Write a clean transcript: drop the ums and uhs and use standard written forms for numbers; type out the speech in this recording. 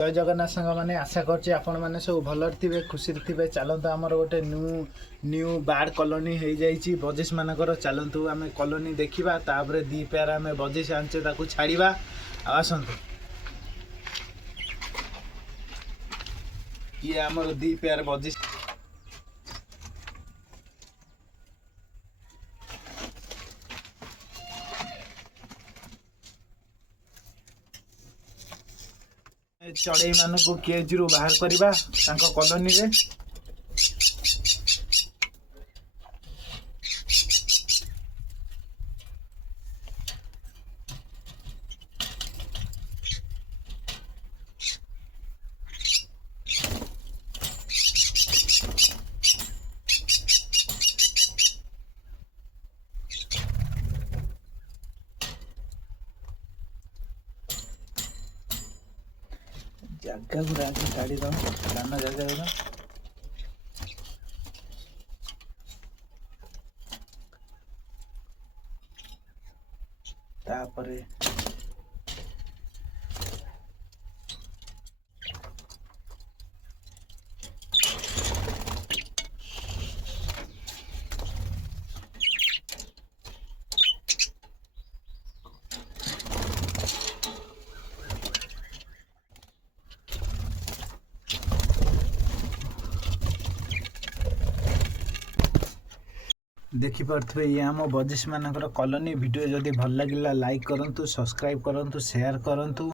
जय जगन्नाथ सांग मैंने आशा करछि आपण मैंने सब भलर थे खुशी थे। चलतु आमर गोटे न्यू बार्ड कॉलोनी हो जाइए बजेस मानकर। चलतु आम कॉलोनी देखा तापर दी पेयर आम बजेस आनचे छाड़ा आसतु। ये आमर दी पेयर बजेस चढ़ई मानक केज रु बाहर करवा कॉलोनी रे। जगह गुरा काढ़ी दो दाना जगह गुरा तापरे देखिपे ये आम बजेस मानकर कॉलोनी। वीडियो जदि भल लगे लाइक करूँ, सब्सक्राइब करूँ, शेयर करूँ।